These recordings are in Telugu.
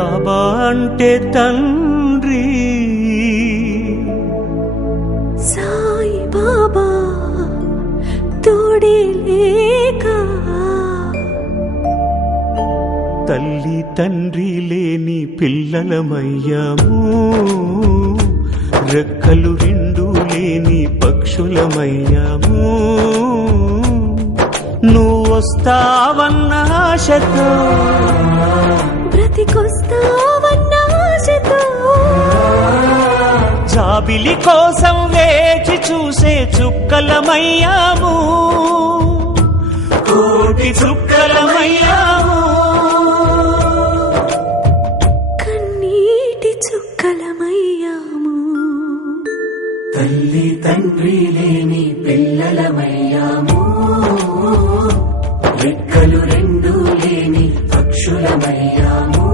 బాబా అంటే తండ్రి సాయి బాబా తోడే లేక తల్లి తండ్రి లేని పిల్లలమయ్యాము రెక్కలు రెండు లేని పక్షులమయ్యాము నువ్వు వస్తావన్న ఆశతో బ్రతికొస్తావన్న ఆశతో జాబిలి కోసం వేచి చూసే చుక్కలమయ్యాము కోటి చుక్కలమయ్యాము కన్నీటి చుక్కలమయ్యాము తల్లి తండ్రి లేని పిల్లలమయ్యాము రెక్కలు రెండు లేని పక్షులమయ్యాము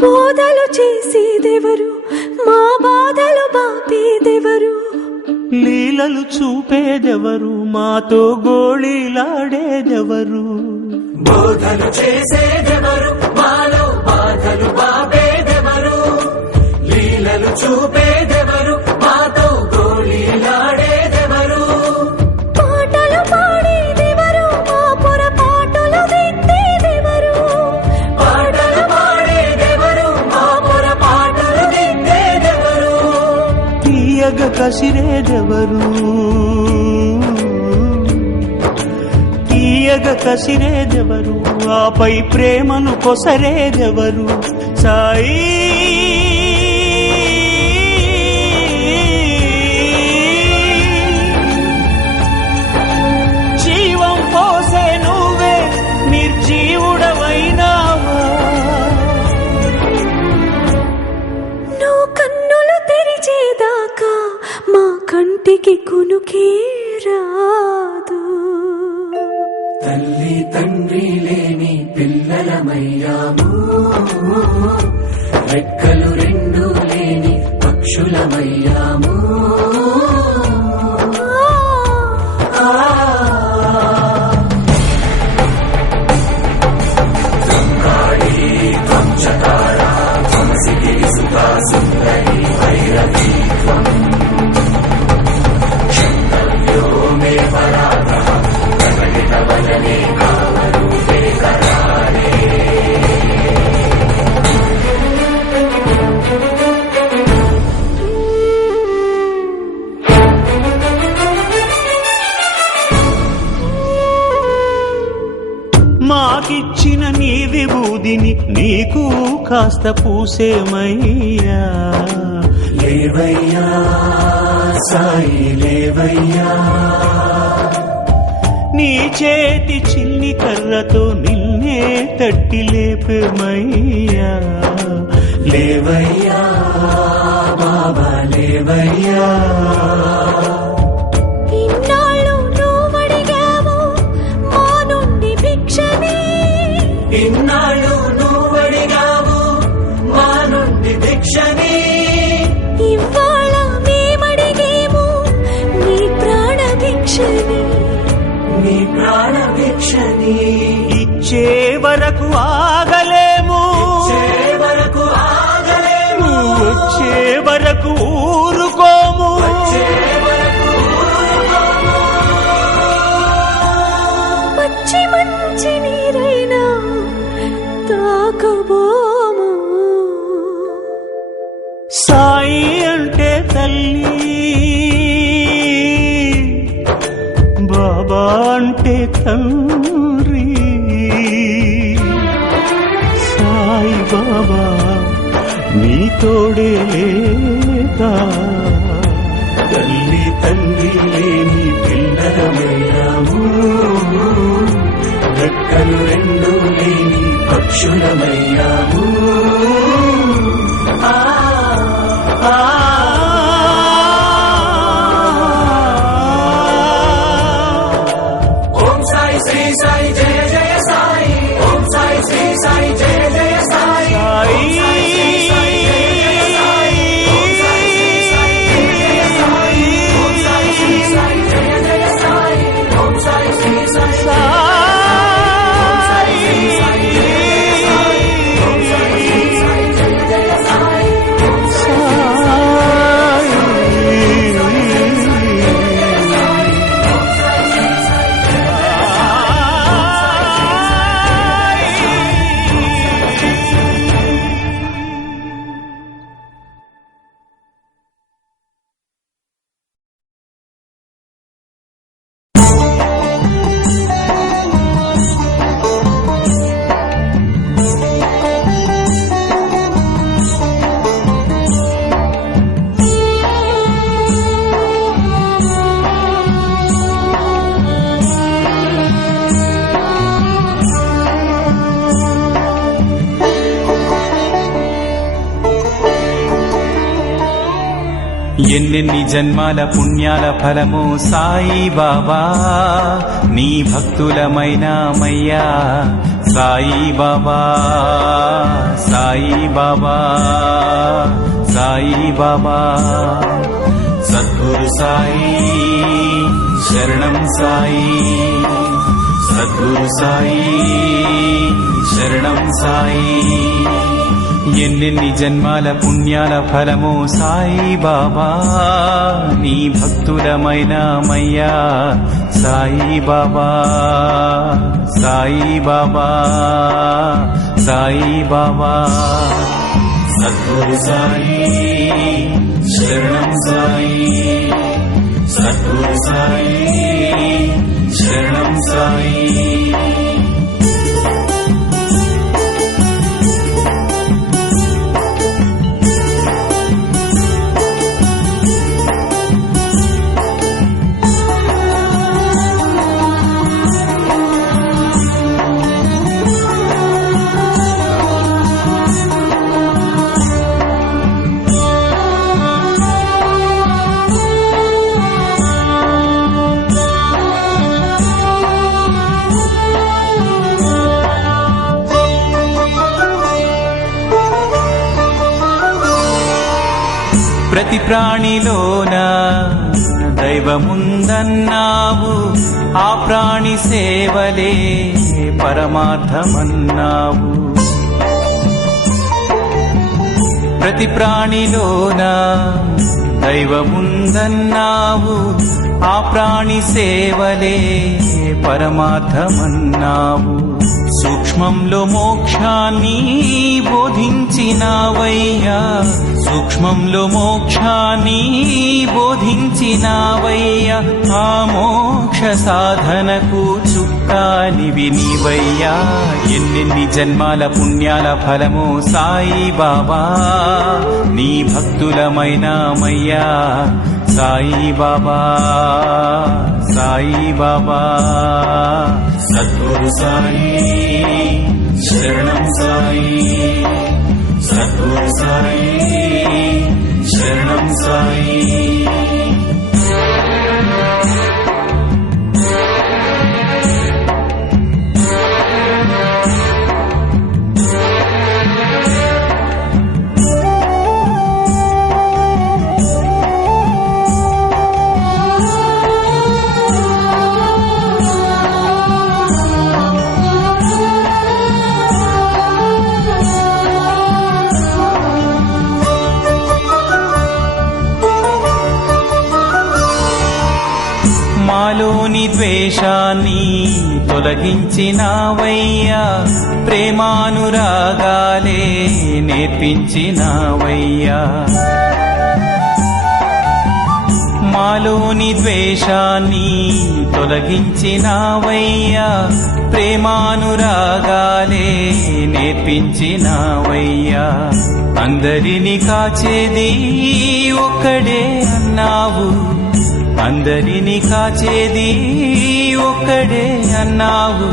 బోధలు చేసేదెవరు మా బాధలు బాపేదెవరు లీలలు చూపేదెవరు మాతో గోళీలాడేదెవరు బోధలు చేసేదెవరు మాలో బాధలు బాపేదెవరు లీలలు చూపేదెవరు మాతో గోళీలాడేదెవరు పాటలు పాడేదెవరు మా పొరపాటులు దిద్దేదెవరు పాటలు పాడేదెవరు మా పొరపాటులు దిద్దేదెవరు తీయగ కసిరేదెవరు తీయగ కసిరేదెవరు ఆపై ప్రేమను కొసరేదెవరు సాయి జీవం పోసే నువ్వే నిర్జీవుడవైనావా నువ్వు కన్నులు తెరిచేదాకా మా కంటికి కునుకే రాదు తల్లి తండ్రి లేని పిల్లలమయ్యాము రెక్కలు రెండు లేని పక్షులమయ్యాము మాకిచ్చిన నీ విభూదిని నీకు కాస్త పూసేమయ్యా లేవయ్యా సాయి లేవయ్యా నీ చేతి చిన్ని కర్రతో నిన్నే తట్టి లేపేమయ్యా లేవయ్యా బాబా లేవయ్యా ఇన్నాళ్ళు నువ్వడిగావు మా నుండి భిక్షని ఇన్నాళ్ళు నువ్వడిగావు మా నుండి భిక్షని ఇవాళ మేమడిగేము నీ ప్రాణ భిక్షని నీ ప్రాణ భిక్షని ఇచ్చే వరకు ఆగలేము వరకు ఆగలేము వచ్చే వరకు ఊరుకోము పచ్చి మంచి నీరైనా తాకబోము సాయి అంటే తల్లి బాబా అంటే తండ్రి సాయి బాబా నీ తోడే లేక తల్లి తండ్రి లేని పిల్లలమయ్యాము రెక్కలు రెండు లేని పక్షులమయ్యాము ఆ ఎన్నెన్ని జన్మాల పుణ్యాల ఫలము సాయి బాబా నీ భక్తులమైనామయ్యా సాయి బాబా సాయి బాబా సాయి బాబా సద్గురు సాయి శరణం సాయి సద్గురు సాయి శరణం సాయి ఎన్నెన్ని జన్మాల పుణ్యాల ఫలము సాయి బాబా నీ భక్తులమైనామయ్యా సాయి బాబా సాయి బాబా సాయి బాబా సద్గురు సాయి శరణం సాయి సద్గురు సాయి శరణం సాయి ప్రతి ప్రాణిలోన దైవముందన్నావు ఆ ప్రాణి సేవలే పరమార్థమన్నావు ప్రతి ప్రాణిలోన దైవముందన్నావు ఆ ప్రాణి సేవలే పరమార్థమన్నావు సూక్ష్మంలో మోక్షాన్ని బోధించినావయ్యా సూక్ష్మంలో మోక్షాన్ని బోధించినావయ్యా ఆ మోక్ష సాధనకు చుక్కానివి నీవయ్యా ఎన్నెన్ని జన్మాల పుణ్యాల ఫలము సాయి బాబా నీ భక్తులమైనామయ్యా సాయి బాబా సాయి బాబా సద్గురు సాయి శరణం సాయి సద్గురు సాయి శరణం సాయి మాలోని ద్వేషాన్ని తొలగించినావయ్యా ప్రేమానురాగాలే నేర్పించినావయ్యా మాలోని ద్వేషాన్ని తొలగించినావయ్యా ప్రేమానురాగాలే నేర్పించినావయ్యా అందరిని కాచేది ఒక్కడే అన్నావు అందరిని కాచేది ఒక్కడే అన్నావు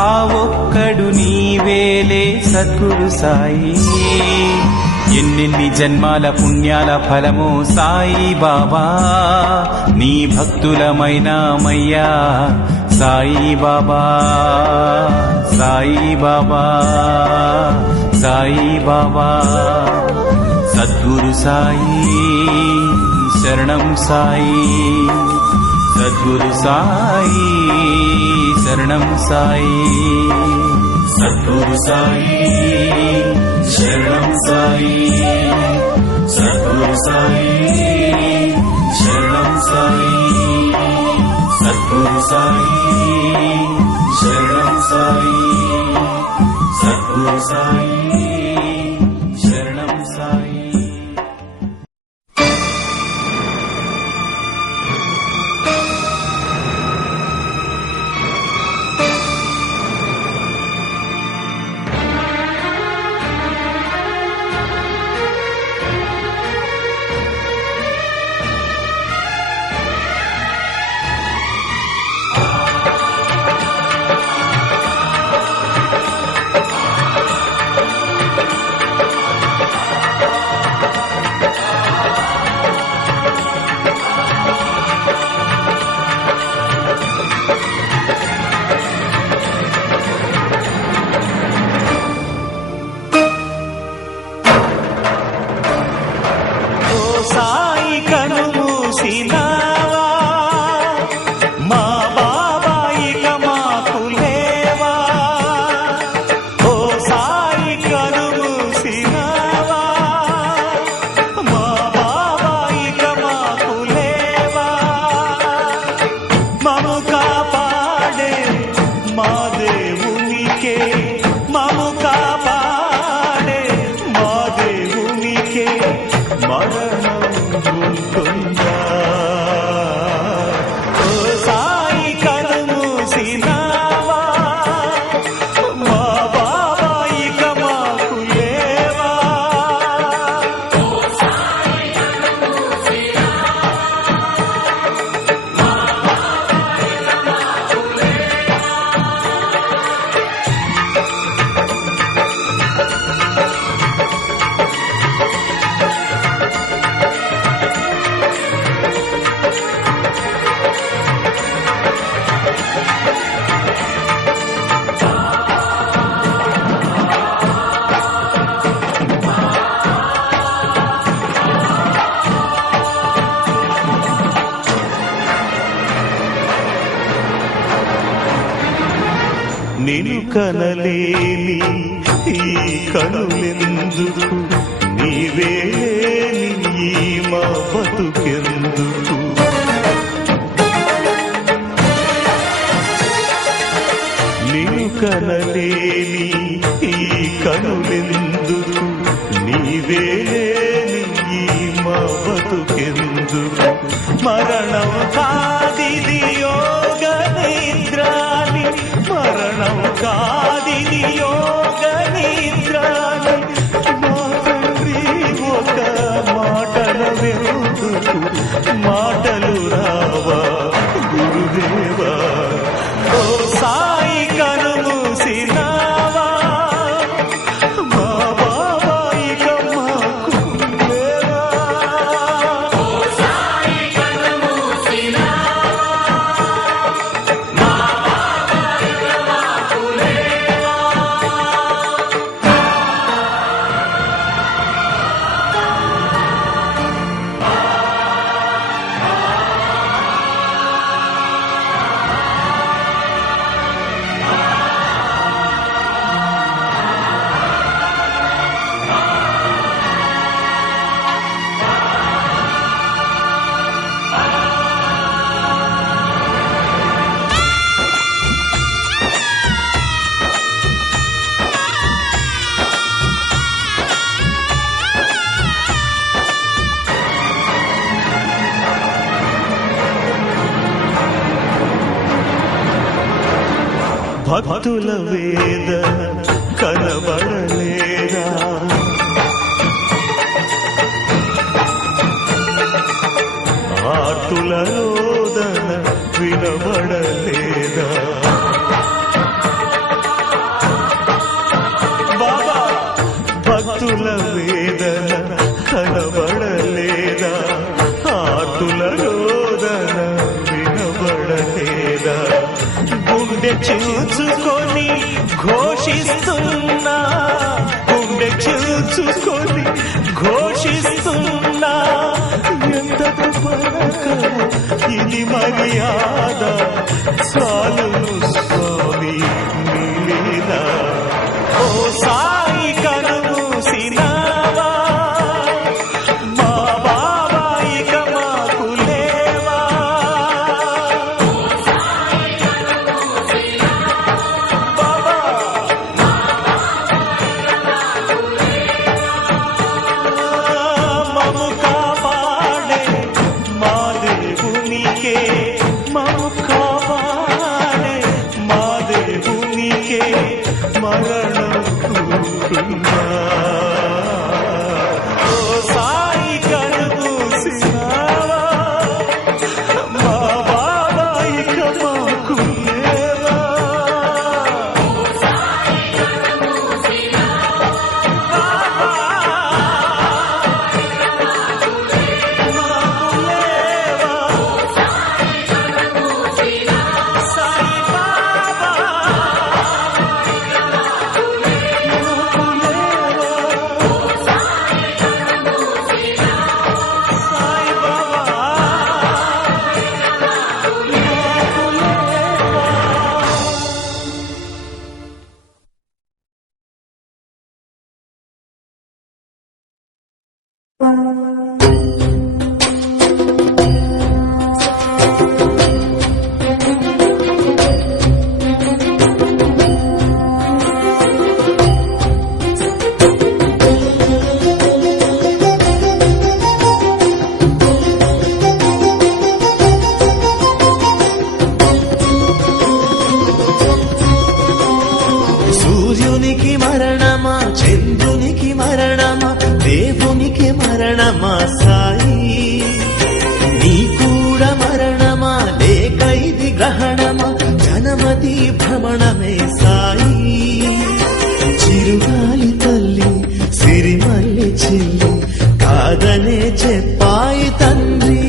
ఆ ఒక్కడు నీవేలే సద్గురు సాయి ఎన్నెన్ని జన్మాల పుణ్యాల ఫలము సాయి బాబా నీ భక్తులమైనామయ్యా సాయి బాబా సాయి బాబా సాయి బాబా సద్గురు సాయి శరణం సాయి సద్గురు సాయి శరణం సాయి సద్గురు సాయి శరణం సాయి సద్గురు సాయి శరణం సాయి సద్గురు సాయి శరణం సాయి సద్గురు సాయి శరణం సాయి కనలేని ఈ కనులెందుకు, నీవే లేని ఈ మా బతుకెందుకు. నిన్ను కనలేని ఈ కనులెందుకు, నీవే లేని ఈ మా బతుకెందుకు. మరణం కాదిది యోగ నిద్రాని, మరణం కాదిది యోగ నిద్రాని. మా తండ్రి ఒక మాటల వెందుకు, మాటలు రావా గురుదేవా. ఓ సాయి కనుమూసినావా, మా బాబాయిక మాకు లేవా. భక్తుల వేదన కనబడలేదా, ఆర్తుల రోదన వినబడలేదా. బాబా భక్తుల వేదన కనబడలేదా, ఆర్తుల రోదన వినబడలేదా. గుండె చూచుకొని ఘోషిస్తున్నా, గుండె చూచుకొని ఘోషిస్తున్నా. ఎంత పలకము ఇది మర్యాద, చాలును స్వామి నీలీలా. ఓ సాయి కనుమూసినావా, మా బాబాయిక మాకు లేవా. మము కాపాడే మా దేవునికే, మము కాపాడే మా దేవునికే మరణం కూరున్నా. ఓ సాయి కనుమూసినావా, మా బాబాయిక మాకు లేవా. సూర్యునికి మరణమా, చంద్రునికి మరణమా, దేవునికి మరణమా సాయి. నీ కూడా మరణమా, లేక ఇది గ్రహణమా, జనమది భ్రమణమే సాయి. చిరుగాలి తల్లి సిరిమల్లి చెల్లి కాదనే చెప్పాయి తండ్రి.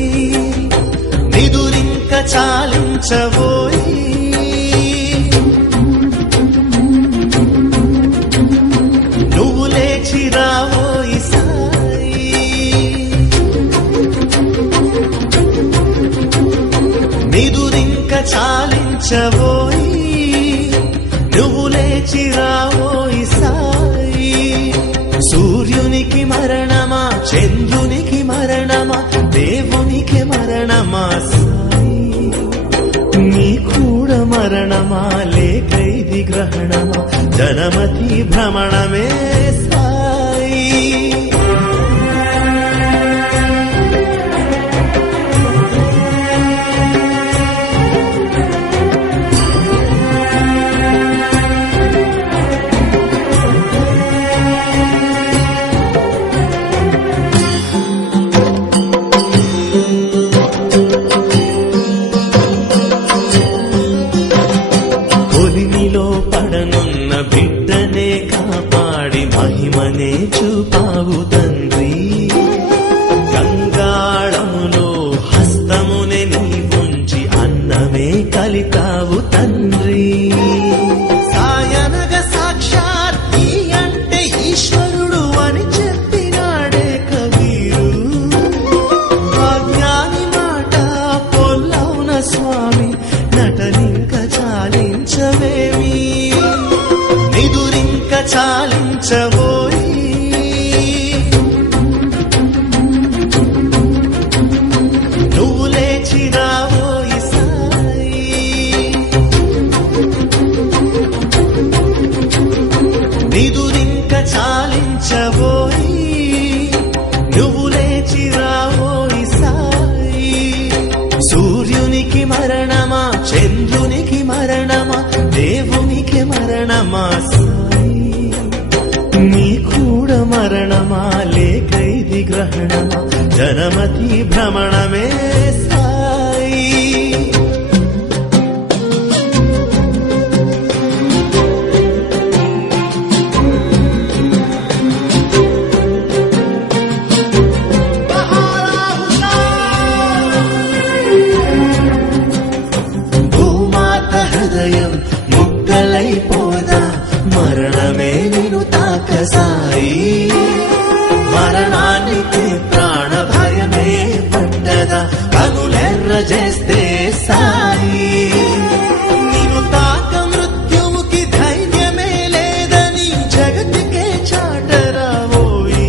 నిదురింక చాలించబోయి నువ్వు లేచి రావోయి సాయి. నిదురింక చాలించబోయి నువ్వు లేచి నీకే మరణమా సాయి, నీ కూడా మరణమా లేక ఇది గ్రహణమా, జనమతి భ్రమణమే సాయి. కొలిమిలో పడనున్న బిడ్డనే కాపాడి మహిమనే చూపావు తండ్రి, గంగాళములో హస్తమునే నీ ఉంచి అన్నమే కలిపావు తండ్రి. సాయనగ సాక్షాత్ నీ అంటే ఈశ్వరుడు అని చెప్పినాడే కబీరు, అజ్ఞాని మాట పొల్లవున స్వామి, నటనింక చాలించవేమి, నిదురింక చాలించబోయి. నువ్వు లేచి రావోయి సాయి, నిదురింక చాలించబోయి. నువ్వు లేచి రావోయి సాయి. సూర్యునికి మరణమా, చంద్రునికి మరణమా, దేవునికి మరణమా సాయి, నీ కూడా మరణమా లేక ఇది గ్రహణమా, జనమతి భ్రమణమే సాయి. భూమాత హృదయం ముక్కలైపోదా, మరణమే నిన్ను తాక సాయి, మరణానికి ప్రాణ భయమే పడ్డదా, కనులెర్ర చేస్తే సాయి. నిన్ను తాక మృత్యువుకి ధైర్యమే లేదని జగతికే చాటరావోయి,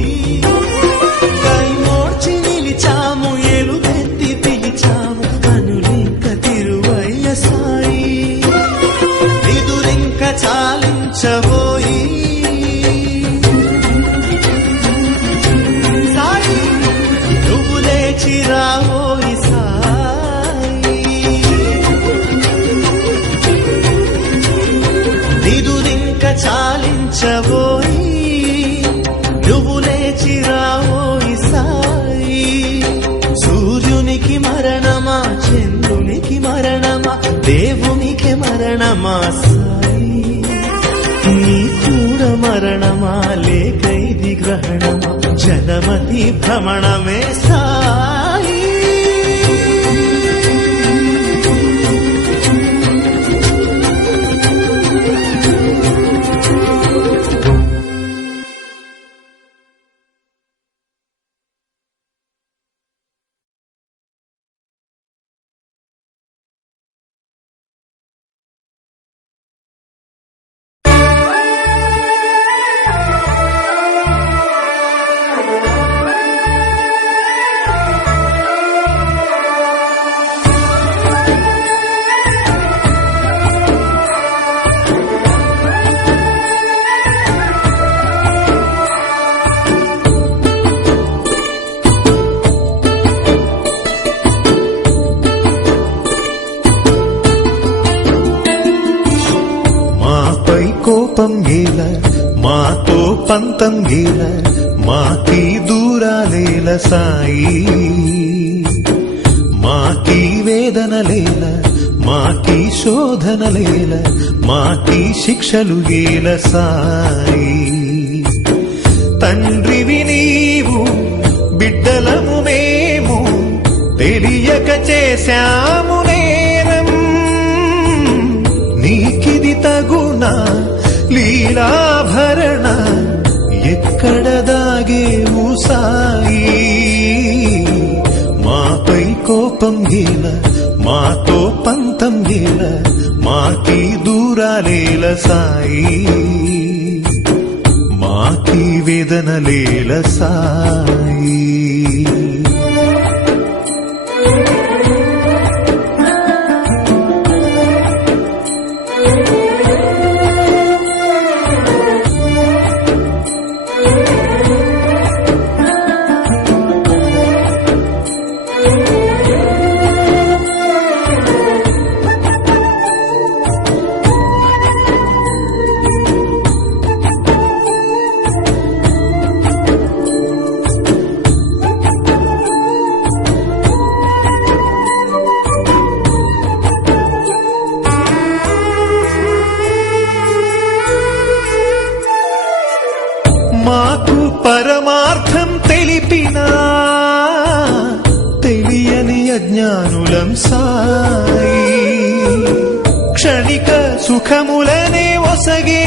కై మోడ్చి నిలిచాము, ఎలుగెత్తి పిలిచాము, కనులింక తిరువయ్య సాయి, నిదురింక చాలించబోయి. సాయి నువ్వు లేచి రావోయి సాయి, నిదురింక చాలించబోయి. నువ్వు లేచి రావోయి సాయి. సూర్యునికి మరణమా, చంద్రునికి మరణమా, దేవునికి మరణమా సాయి, నీ కూడా మరణమా లేక ఇది గ్రహణమా, జనమతి భ్రమణమే సాయి. కోపం గేల, మాతో పంతం గేల, మాకీ దూరాలేల సాయి, మాకీ వేదనలేల, మాకీ శోధనలేల, మాకీ శిక్షలు గేల సాయి. తండ్రివి నీవు, బిడ్డలము మేము, తెలియక చేశాము నేరం, నీకిది తగునా లీలాభరణ, ఎక్కడ దాగేవు సాయి. మాపై కోపం గేల, మాతో పంతం గేల, మాకీ దూరాలేల సాయి, మాకీ వేదనలేల సాయి. సుఖములనే ఒసగే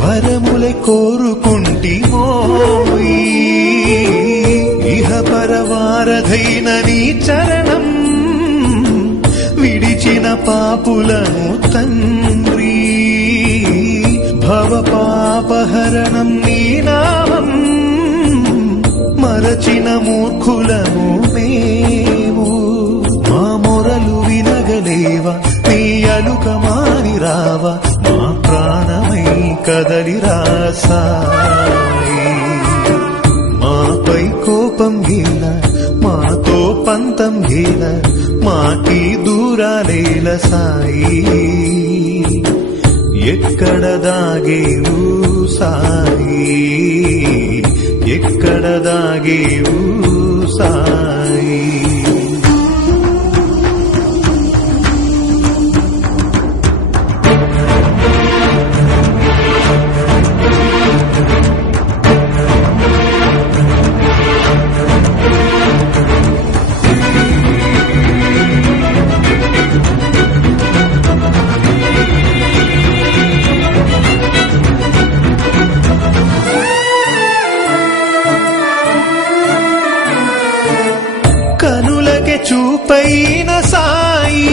వరములే కోరుకుంటిమోయి ఇహ పరవారధైన నీ చరణం విడిచిన పాపులను తండ్రి భవ పాపహరణం నీ నామం మరచిన మూర్ఖులము మేము మా మొరలు వినగలేవా నీ అలుక మారిరావా మా ప్రాణమై కదలిరా సాయి మాపై కోపం గీల మాతో పంతం గీల మాకి దూరాలేల సాయి ఎక్కడ దాగేవు సాయి ఎక్కడ దాగేవు సాయి కనులకే చూపైన సాయి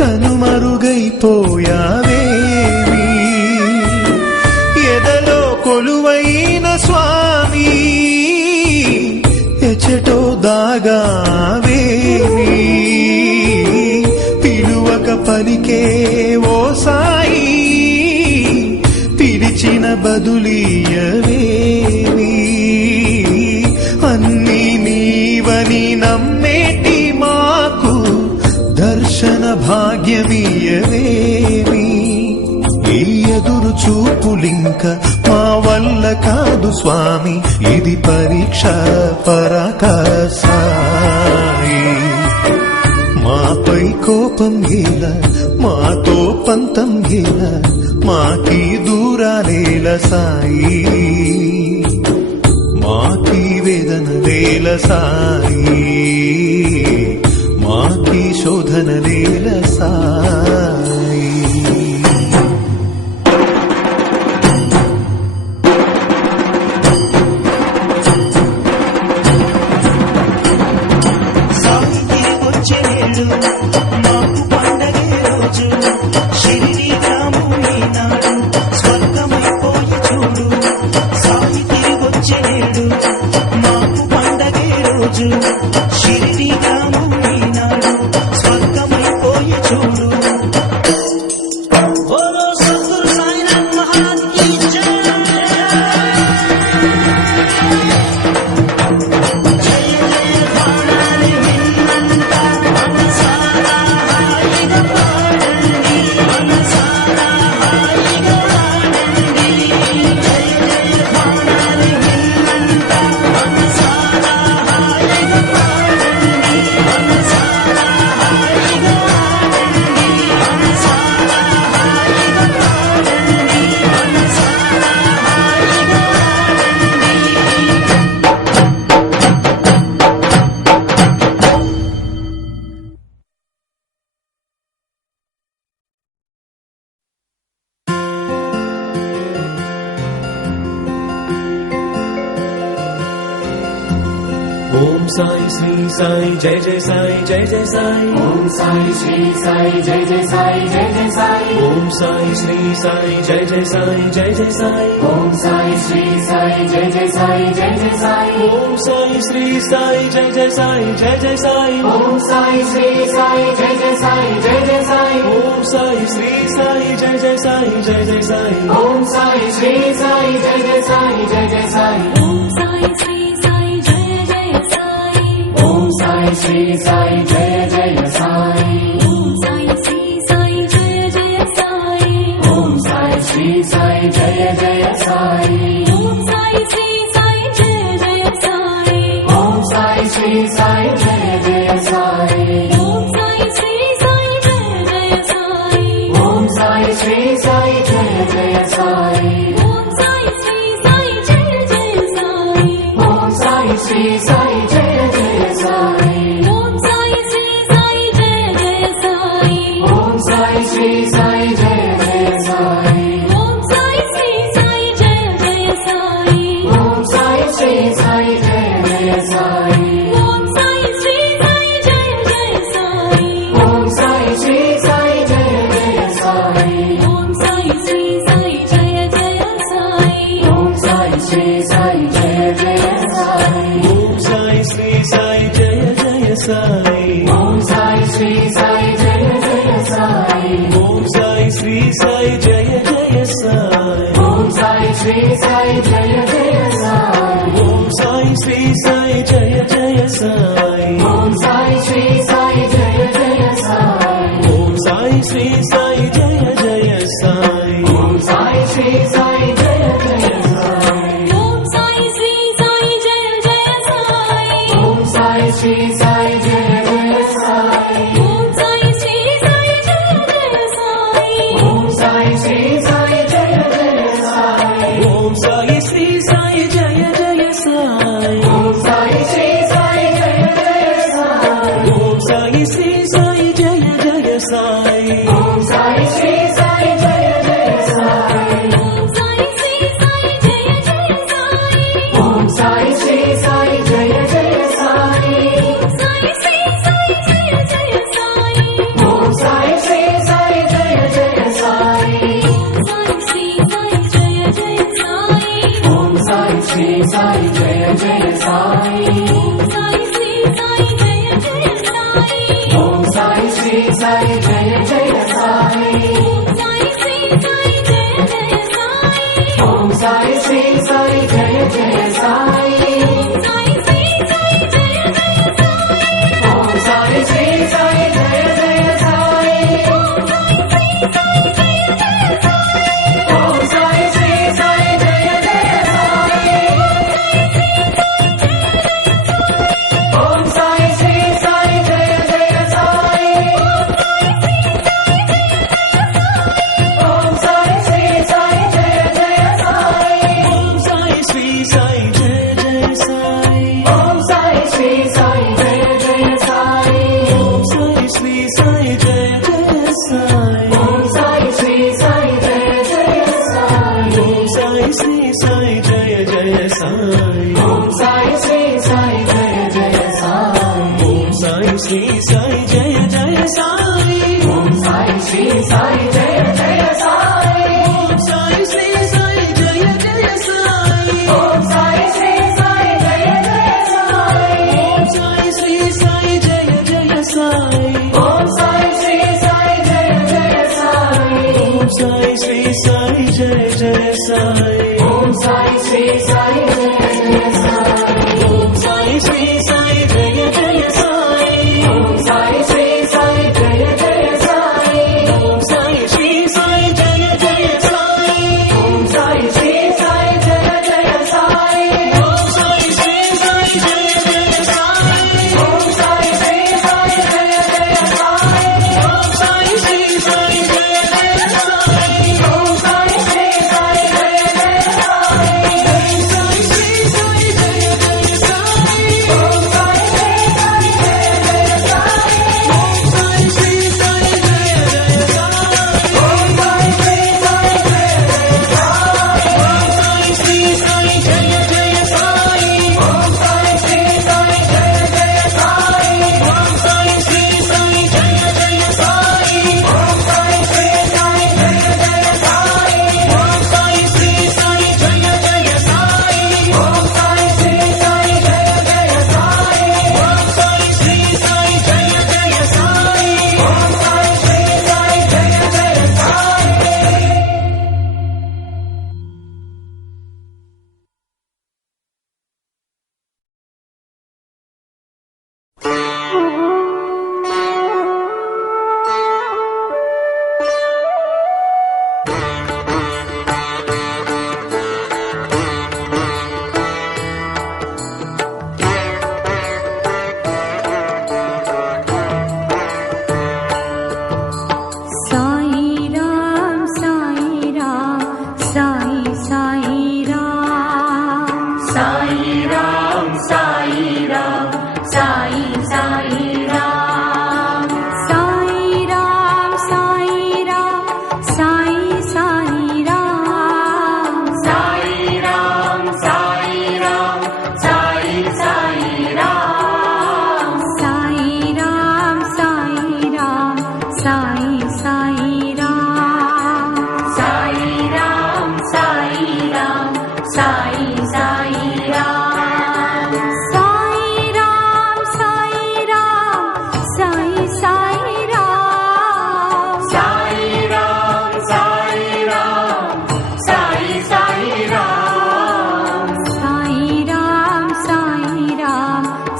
కనుమరుగైపోయావేమి ఎదలో కొలువైన స్వామి ఎచటో దాగావేమి పిలువక పలికే ఓ సాయి పిలిచిన బదులీయవేమి అన్నీ నీవని నమ్మేటి మాకు దర్శన భాగ్యమీయవేమి ఈ ఎదురు చూపులింక మా వల్ల కాదు స్వామి ఇది పరీక్ష పరాకాసాయి మాపై కోపం గీల మాతో పంతం గీల మాకి దూరాలేల సాయి మాకి వేదన లేల సాయి మాకి శోధన లేల సాయి సాగితే వచ్చే నేడు మాకు పండగే రోజు షిరిడి గ్రామం ఈనాడు స్వర్గమైపోయి చూడు సాగితే వచ్చే నేడు మాకు పండగే రోజు షిరిడి గ్రామం ఈనాడు స్వర్గమైపోయి చూడు బోలో సద్గురు సాయినాథ్ మహారాజ్ కీ జై ओम साई श्री साई जय जय साई जय जय साई ఓం సాయి శ్రీ సాయి జయ జయ సాయి జయ జయ సాయి ओम साई श्री साई जय जय साई जय जय साई ఓం సాయి శ్రీ సాయి జయ జయ సాయి జయ జయ సాయి ओम साई श्री साई जय जय साई जय जय साई ఓం సాయి శ్రీ సాయి జయ జయ సాయి జయ జయ సాయి ओम साई श्री साई जय जय साई जय जय साई ఓం సాయి శ్రీ సాయి జయ జయ సాయి జయ జయ సాయి ఓం సాయి శ్రీ సాయి జయ జయ సాయి ఓం సాయి శ్రీ సాయి జయ జయ సాయి ఓం సాయి శ్రీ సాయి జయ జయ సాయి ఓం సాయి శ్రీ సాయి జయ జయ సాయి ఓం సాయి శ్రీ సాయి జయ జయ సాయి ఓం సాయి శ్రీ సాయి జయ జయ సాయి ఓం సాయి శ్రీ సాయి జయ జయ సాయి ఓం సాయి శ్రీ సాయి జయ జయ సాయి ఓం సాయి శ్రీ సాయి జయ జయ సాయి ఓం సాయి శ్రీ సాయి జయ జయ సాయి ఓం సాయి శ్రీ సాయి జయ జయ సాయి సాయి జయ జయ Sai Om Sai Shri Sai Jaya Jaya Sai. Om Sai Shri Sai జయ జయ Sai Om Sai Shri Sai Jaya Jaya Sai. Om Sai Shri Sai జయ జయ Sai Om Sai Shri Sai Jaya Jaya Sai. Om Sai Shri Sai జయ జయ Sai Om Sai Shri Sai Jaya Jaya Sai. Om Sai Shri Sai Jaya Jaya Sai. Om Sai Shri Sai Jaya Jaya Sai. Om Sai Shri Sai Jaya Jaya Sai. Om Sai Shri Sai Jaya Jaya Sai. Om Sai Shri Sai జయ జయ Sai Om Sai Shri Sai Jaya Jaya Sai. Om Sai Shri Sai జయ జయ Sai Om Sai Shri Sai Jaya Jaya Sai. Om Sai Shri Sai Jaya Jaya Sai. Om Sai Shri Sai Jaya Jaya Sai. Sai Shri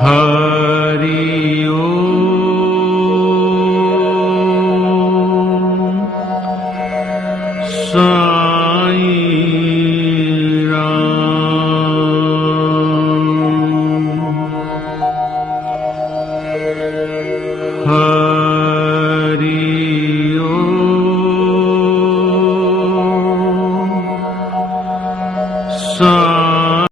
Hare